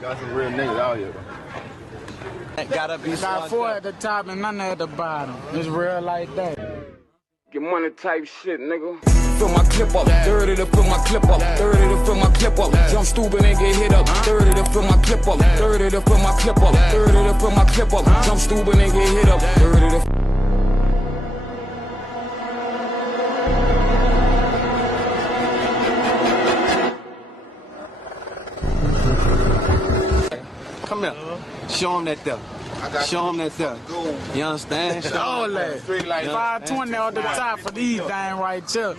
Got some real niggas out here. Gotta be got 4 at the top and none at the bottom. It's real like that. Get money type shit, nigga. Fill my clip up, 30 to fill my clip up, 30 to fill my clip up. Jump stupid and get hit up, 30 to fill my clip up, 30 to fill my clip up, 30 to fill my clip up. Jump stupid and get hit up, 30 to. Come here. Show him that there. Show him that there. You understand? All that. 520 on the top for these thing right here.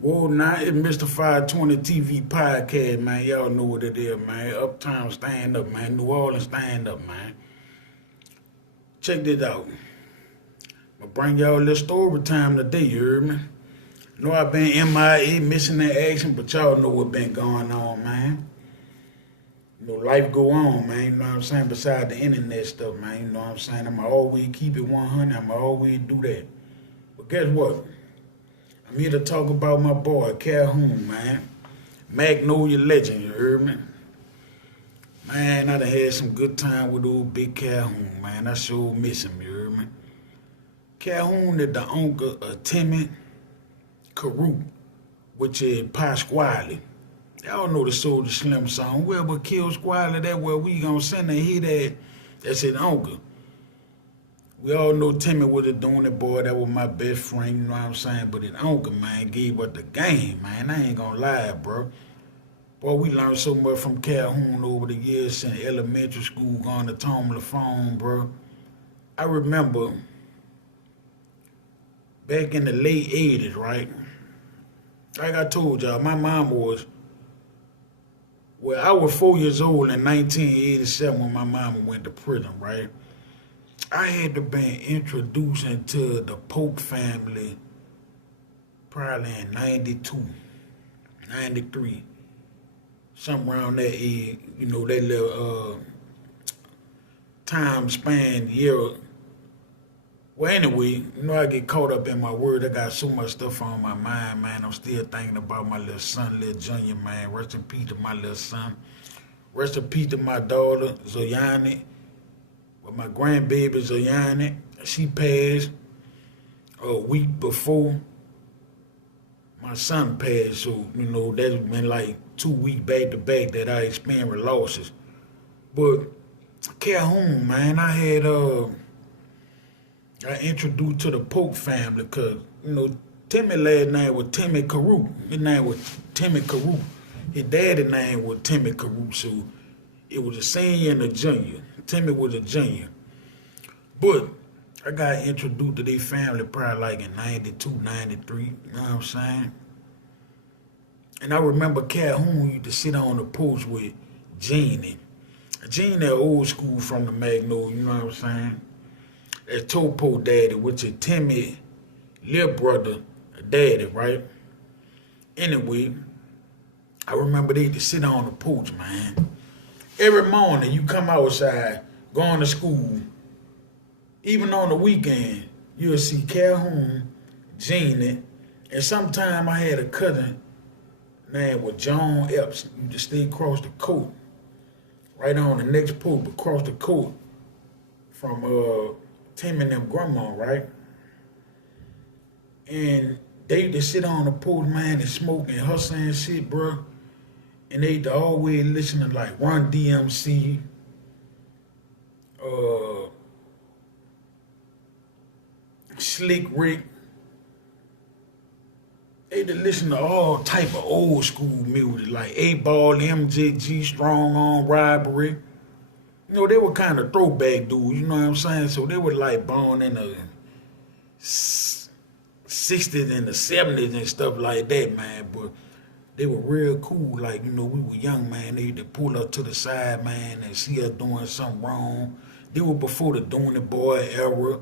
Whoa, now it's Mr. 520 TV podcast, man. Y'all know what it is, man. Uptown stand up, man. New Orleans stand up, man. Check this out. I'll bring y'all a little story time today, you heard me? Know I've been MIA, missing in action, but y'all know what been going on, man. You know, life go on, man, you know what I'm saying? Besides the internet stuff, man, you know what I'm saying? I'ma always keep it 100, I'ma always do that. But guess what? I'm here to talk about my boy, Calhoun, man. Magnolia Legend, you heard me? Man, I done had some good time with old big Calhoun, man. I sure miss him, you heard me? Calhoun is the uncle of Timmie, which is Pasquale. Y'all know the Soulja Slim song. Whoever kills Squally, that where we gonna send a hit at. That's his uncle. We all know Timmie was a Dooney boy. That was my best friend, you know what I'm saying? But his uncle, man, gave us the game, man. I ain't gonna lie, bro. Boy, we learned so much from Calhoun over the years since elementary school, going to Tom the phone, bro. I remember back in the late 80s, right? Like I told y'all, my mama was, well, I was 4 years old in 1987 when my mama went to prison, right? I had to be introduced into the Polk family probably in 92, 93, something around that age, you know, that little time span, year. Well, anyway, you know, I get caught up in my word. I got so much stuff on my mind, man. I'm still thinking about my little son, little Junior, man. Rest in peace to my little son. Rest in peace to my daughter, Zoyani. But my grandbaby, Zoyani, she passed a week before my son passed. So, you know, that's been like 2 weeks back to back that I experienced losses. But Calhoun, man, I introduced to the Polk family because, you know, Timmie last name was Timmie Carew. His name was Timmie Carew. His daddy's name was Timmie Carew, so it was a senior and a junior. Timmie was a junior. But I got introduced to their family probably like in 92, 93, you know what I'm saying? And I remember Calhoun used to sit on the porch with Jeannie. Jeannie, old school from the Magnolia, you know what I'm saying? That's Topo daddy, which is Timmie, little brother, daddy, right? Anyway, I remember they used to sit on the porch, man. Every morning you come outside, going to school, even on the weekend, you'll see Calhoun, Jeannie, and sometime I had a cousin named was John Epps. You just stay across the court, right on the next porch, across the court from Timmie and them grandma, right? And they used to sit on the porch, man, and smoke and hustle and shit, bro. And they used to always listen to like Run DMC, Slick Rick. They used to listen to all type of old school music, like 8-Ball, MJG, Strong Arm Robbery. You know, they were kind of throwback dudes, you know what I'm saying? So they were like born in the 60s and the 70s and stuff like that, man. But they were real cool. Like, you know, we were young, man. They used to pull up to the side, man, and see us doing something wrong. They were before the Dooney boy era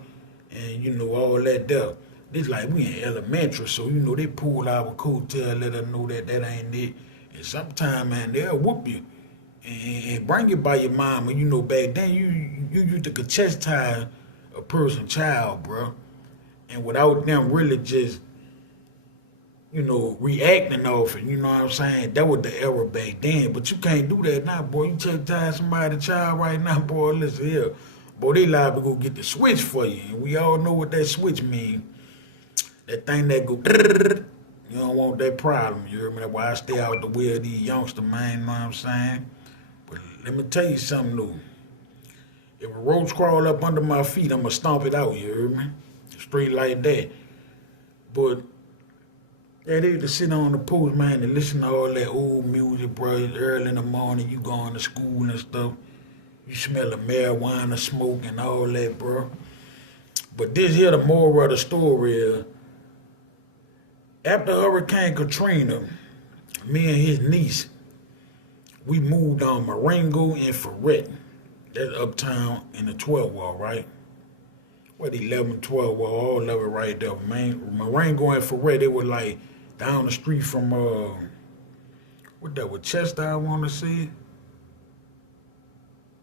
and, you know, all that there. This like we in elementary, so, you know, they pulled our coattail, let us know that that ain't it. And sometimes, man, they'll whoop you and bring you by your mama. You know, back then, you used to chastise a person's child, bro. and without them really just, reacting off it, you know what I'm saying? That was the era back then, but you can't do that now, boy. You tie somebody's child right now, boy, listen here. Boy, they liable to go get the switch for you, and we all know what that switch means. That thing that go, you don't want that problem, you hear me? That's why I stay out the way of these youngsters, man, you know what I'm saying? But let me tell you something, though. If a roach crawl up under my feet, I'ma stomp it out, you hear me? Straight like that. But yeah, they used to sit on the porch, man, and listen to all that old music, bro. It's early in the morning, you going to school and stuff. You smell the marijuana smoke and all that, bro. But this here, the moral of the story is, after Hurricane Katrina, me and his niece, we moved on Marengo and Ferret. That's uptown in the 12th wall, right? What, 11, 12 wall, all of it right there, man. Marengo and Ferret, they were like down the street from, what that was, Chester, I want to say?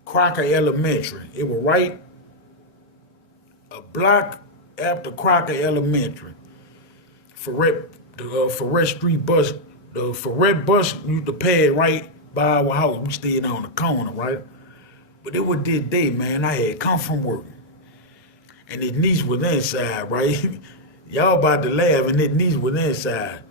Crocker Elementary. It was right a block after Crocker Elementary. Ferret, the Ferret Street bus, the Ferret bus used to pass right by our house. We stayed on the corner, right? But it was this day, man, I had come from work. And his niece was inside, right? Y'all about to laugh, and his niece was inside.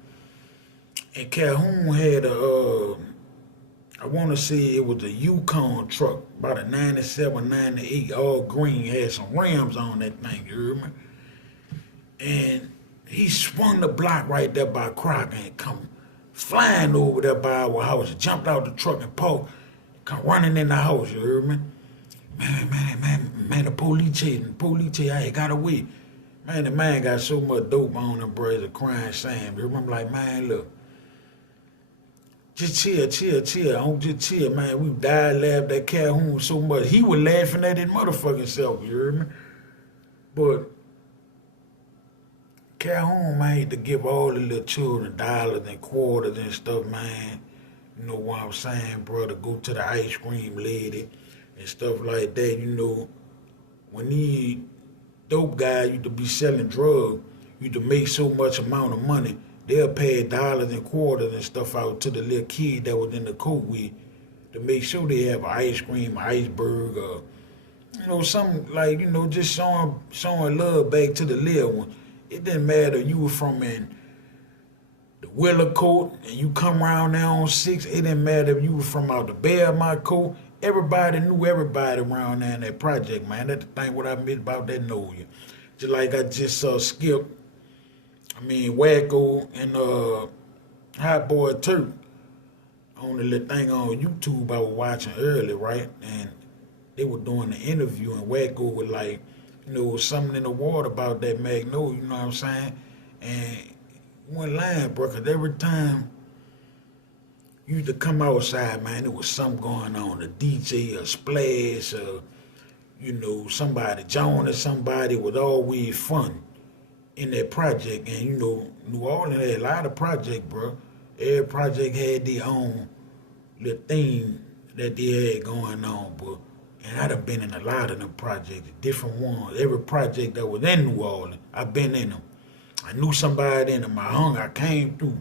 And Calhoun had I want to say it was a Yukon truck, about a 97, 98, all green, had some rims on that thing, you hear me? And he swung the block right there by Crocker and come flying over there by our house, jumped out the truck and come running in the house, you hear me? Man, the police chasing, I ain't got away. Man, the man got so much dope on him, bro, it's a crying shame. You remember, like, man, look, just chill. Don't just chill, man. We died laughing at Calhoun so much. He was laughing at his motherfucking self, you hear me? But Calhoun, man, had to give all the little children dollars and quarters and stuff, man. You know what I'm saying, bro, to go to the ice cream lady and stuff like that, you know. When these dope guys used to be selling drugs, used to make so much amount of money, they'll pay dollars and quarters and stuff out to the little kid that was in the coat with to make sure they have ice cream, iceberg, or, something like, just showing love back to the little one. It didn't matter if you were from in the Willer Coat and you come around there on 6. It didn't matter if you were from out the Belmont Coat. Everybody knew everybody around there in that project, man. That's the thing what I meant about that know you. Just like I just saw Skip, Wacko and Hot Boy Turk on the little thing on YouTube I was watching early, right? And they were doing the interview and Wacko was like, something in the water about that Magnolia, you know what I'm saying? And you weren't lying, bro, because every time you used to come outside, man, there was something going on. A DJ, a splash, somebody, John or somebody was always fun in that project. And, New Orleans had a lot of projects, bro. Every project had their own little thing that they had going on, bro. And I'd have been in a lot of them projects, different ones. Every project that was in New Orleans, I've been in them. I knew somebody in them. I came through.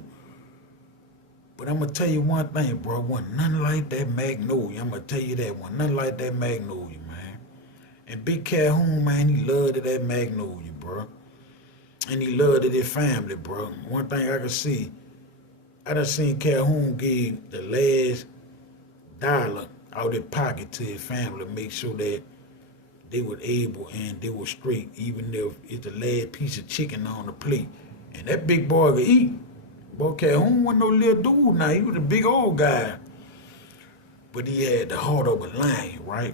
But I'm going to tell you one thing, bro. Wasn't nothing like that Magnolia. I'm going to tell you that. Wasn't nothing like that Magnolia, man. And Big Calhoun, man, he loved that Magnolia, bro. And he loved his family, bro. One thing I could see, I done seen Calhoun give the last dollar out of pocket to his family to make sure that they were able and they were straight, even if it's the last piece of chicken on the plate. And that big boy could eat. Boy, Calhoun wasn't no little dude now. He was a big old guy. But he had the heart of a lion, right?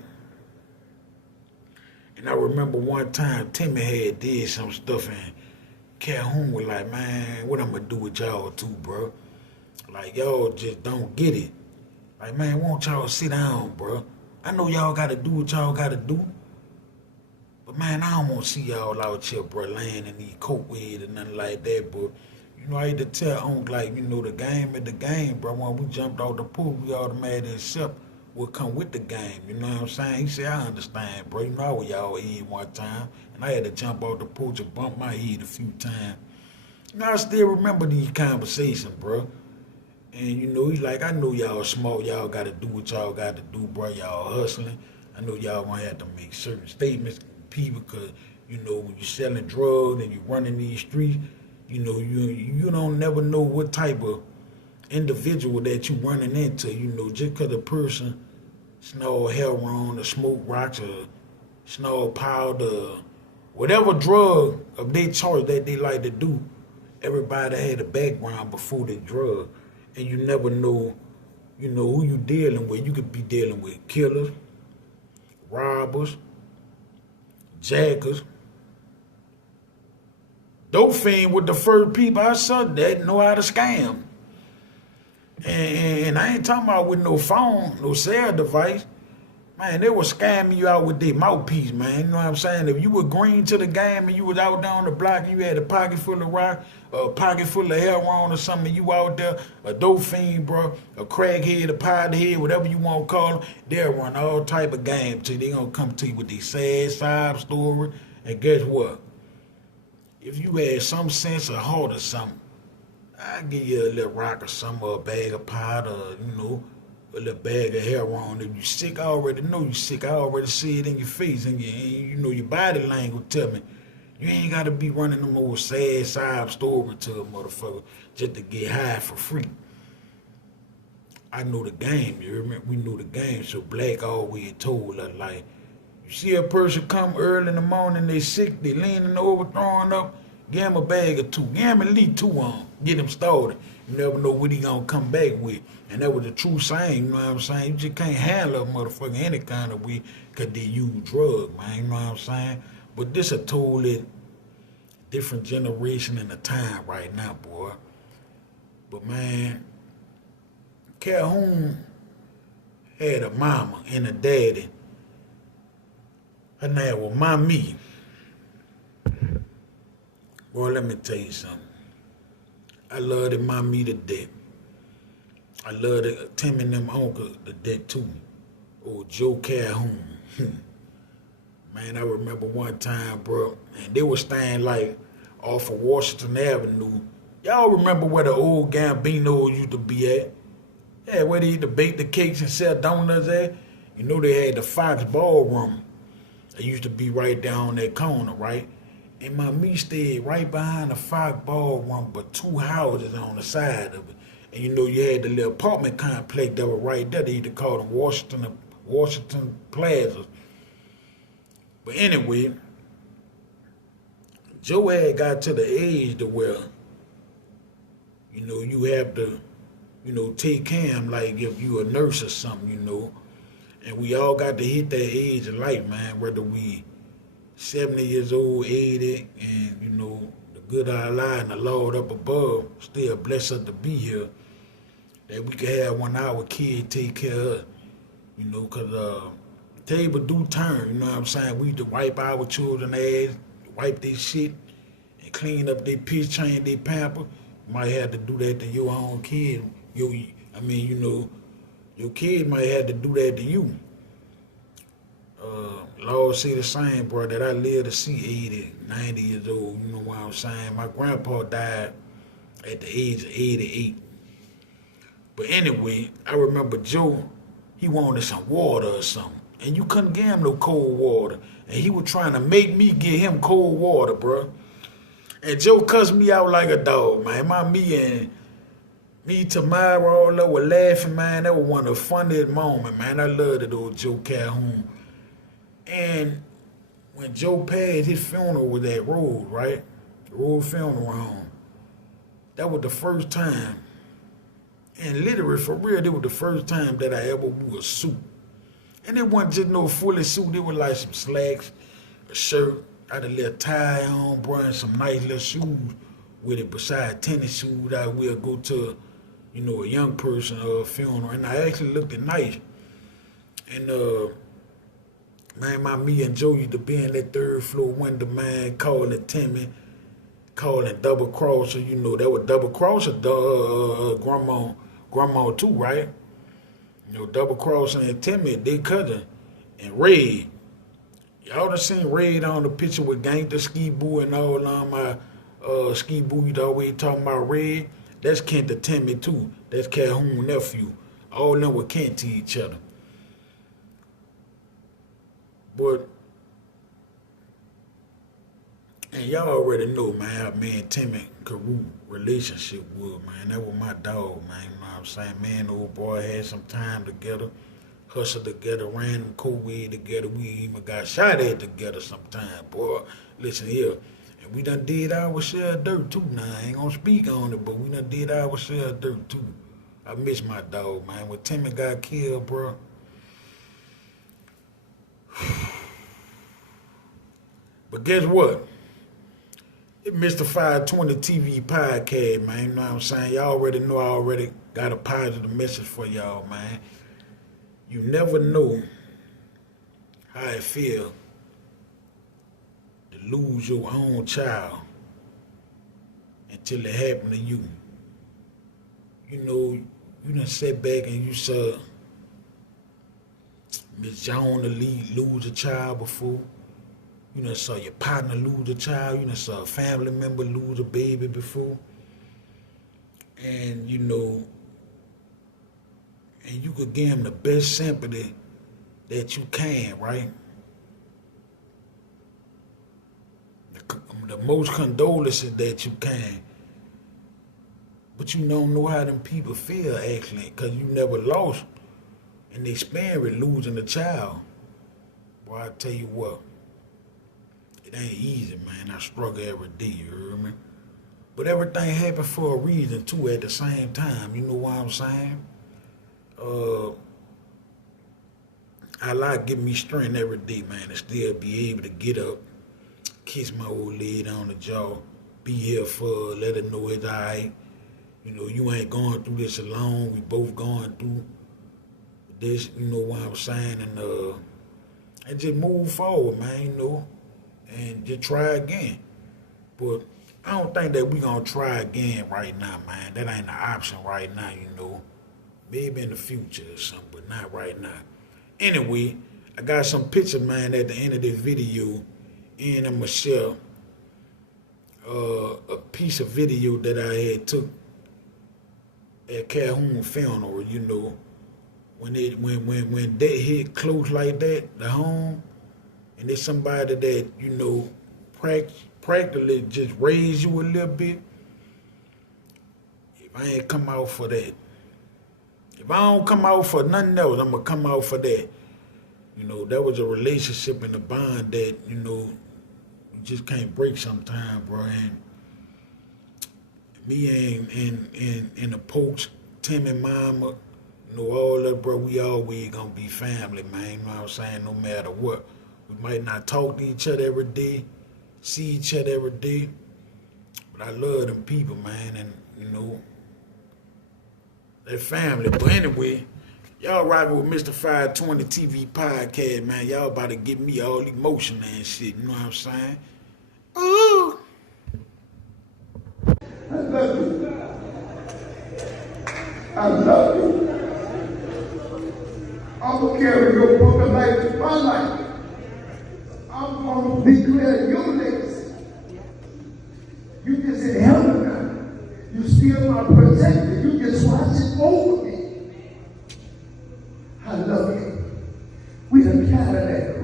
And I remember one time Timmie had did some stuff and Calhoun was like, man, what I'm going to do with y'all too, bro? Like, y'all just don't get it. Like, man, won't y'all sit down, bro? I know y'all got to do what y'all got to do. But, man, I don't want to see y'all out here, bro, laying in these coat with and nothing like that, but I had to tell Unc, like, the game is the game, bro. When we jumped off the pool, we automatically accept what come with the game, you know what I'm saying? He said, I understand, bro. You know I was y'all head one time, and I had to jump off the porch and bump my head a few times. You know, I still remember these conversations, bro. And, you know, he's like, I know y'all smart. Y'all got to do what y'all got to do, bro. Y'all hustling. I know y'all going to have to make certain statements to people because, you know, when you're selling drugs and you're running these streets, you know, you don't never know what type of individual that you running into, you know, just because a person snore heroin or smoke rocks or snore powder, whatever drug of their choice that they like to do, everybody had a background before the drug. And you never know, you know, who you dealing with. You could be dealing with killers, robbers, jackers. Dope fiend with the first people I saw that know how to scam. And I ain't talking about with no phone, no cell device. Man, they were scamming you out with their mouthpiece, man. You know what I'm saying? If you were green to the game and you was out there on the block and you had a pocket full of rock, or a pocket full of heroin or something, you out there, a dope fiend, bro, a crackhead, a powder head, whatever you want to call them, they'll run all type of game to you. They gonna come to you with these sad side story. And guess what? If you had some sense of heart or something, I'll give you a little rock or something, or a bag of powder, you know, a little bag of heroin. If you sick, I already know you sick. I already see it in your face, and you know your body language tell me. You ain't got to be running them old sad side story to a motherfucker just to get high for free. I know the game, you remember? We know the game, so Black always told us, like, you see a person come early in the morning, they sick, they leaning over, throwing up, give him a bag or two, give him at least 2 on, get him started. You never know what he gonna come back with. And that was the true saying, you know what I'm saying? You just can't handle a motherfucker any kind of way because they use drugs, man, you know what I'm saying? But this a totally different generation and a time right now, boy. But man, Calhoun had a mama and a daddy. Her name was Mommy. Boy, let me tell you something. I love the Mommy to death. I love the Timmie and them uncle to death too. Oh, Joe Calhoun. Man, I remember one time, bro, and they were staying like off of Washington Avenue. Y'all remember where the old Gambino used to be at? Yeah, where they used to bake the cakes and sell donuts at? You know they had the Fox Ballroom. It used to be right down that corner, right? And my me stayed right behind the Fox Ballroom, but 2 houses on the side of it. And you know you had the little apartment complex that was right there. They used to call them Washington Plaza. But anyway, Joe had got to the age to where, you know, you have to, you know, take care of him like if you a nurse or something, you know. And we all got to hit that age of life, man, whether we 70 years old, 80, and, you know, the good our life and the Lord up above still bless us to be here, that we can have one of our kids take care of us, you know, because table do turn, you know what I'm saying? We need to wipe our children's ass, wipe their shit, and clean up their piss, change their pamper. You might have to do that to your own kid. Your kid might have to do that to you. Lord say the same, bro, that I live to see 80, 90 years old, you know what I'm saying? My grandpa died at the age of 88. But anyway, I remember Joe, he wanted some water or something. And you couldn't give him no cold water. And he was trying to make me give him cold water, bro. And Joe cussed me out like a dog, man. Me, Tamara, all that were laughing, man. That was one of the funniest moments, man. I loved it, old Joe Calhoun. And when Joe passed, his funeral was at Road, right? The Road Funeral Home. That was the first time. And literally, for real, it was the first time that I ever wore a suit. And it wasn't just no fully suit. It was like some slacks, a shirt, I had a little tie on, bro, and some nice little shoes with it. Besides tennis shoes, I will go to, you know, a young person funeral. And I actually looked nice. And, man, me and Joe used to be in that 3rd floor window, man, calling Timmie, calling Double Crosser. You know, that was Double Crosser, grandma too, right? You know, Double Cross and Timmie, they cousin, and Red. Y'all done seen Red on the picture with Gangster, Ski Boo, and all on my Ski Boo. You always talking about Red. That's Kent to Timmie too. That's Calhoun nephew. All of them were Kent to each other. But, and y'all already know, man, how me and Timmie Carew relationship was, man. That was my dog, man. You know what I'm saying? Me and the old boy had some time together, hustled together, ran them co-weed together. We even got shot at together sometime, boy. Listen here. And we done did our share of dirt too. Now, I ain't gonna speak on it, but we done did our share of dirt too. I miss my dog, man. When Timmie got killed, bro. But guess what? It's Mr. 520 TV podcast, man. You know what I'm saying? Y'all already know I already got a positive message for y'all, man. You never know how it feels to lose your own child until it happened to you. You know, you done sat back and you saw Miss Joan lose a child before. You done saw your partner lose a child. You done saw a family member lose a baby before. And, you know, and you could give them the best sympathy that you can, right? The most condolences that you can. But you don't know how them people feel, actually, because you never lost an experience losing a child. Boy, I tell you what, it ain't easy, man. I struggle every day, you hear me? But everything happened for a reason, too, at the same time. You know what I'm saying? Allah give me strength every day, man, to still be able to get up, kiss my old lady on the jaw, be here for her, let her know it's all right. You know, you ain't going through this alone. We both going through this, you know what I'm saying? And just move forward, man, you know, and just try again. But I don't think that we gonna try again right now, man. That ain't an option right now, you know. Maybe in the future or something, but not right now. Anyway, I got some pictures, man, at the end of this video, and I'm gonna share a piece of video that I had took at Calhoun funeral, you know, when that hit close like that, the home, and there's somebody that, you know, practically just raise you a little bit. If I ain't come out for that, if I don't come out for nothing else, I'm gonna come out for that. You know, that was a relationship and a bond that, you know, you just can't break sometimes, bro. And me and the Pokes, Timmie mama, you know, all that, bro, we always gonna be family, man. You know what I'm saying? No matter what. We might not talk to each other every day, see each other every day, but I love them people, man, and, you know, they're family. But anyway, y'all rocking with Mr. 520 TV podcast, man. Y'all about to get me all emotional and shit, you know what I'm saying? Ooh! I love you. I love you. I'm going to carry your book of life to my life. I'm going to declare your legacy. You just in heaven now. You still my protector. You just watching over me. I love you. We the Cadillac.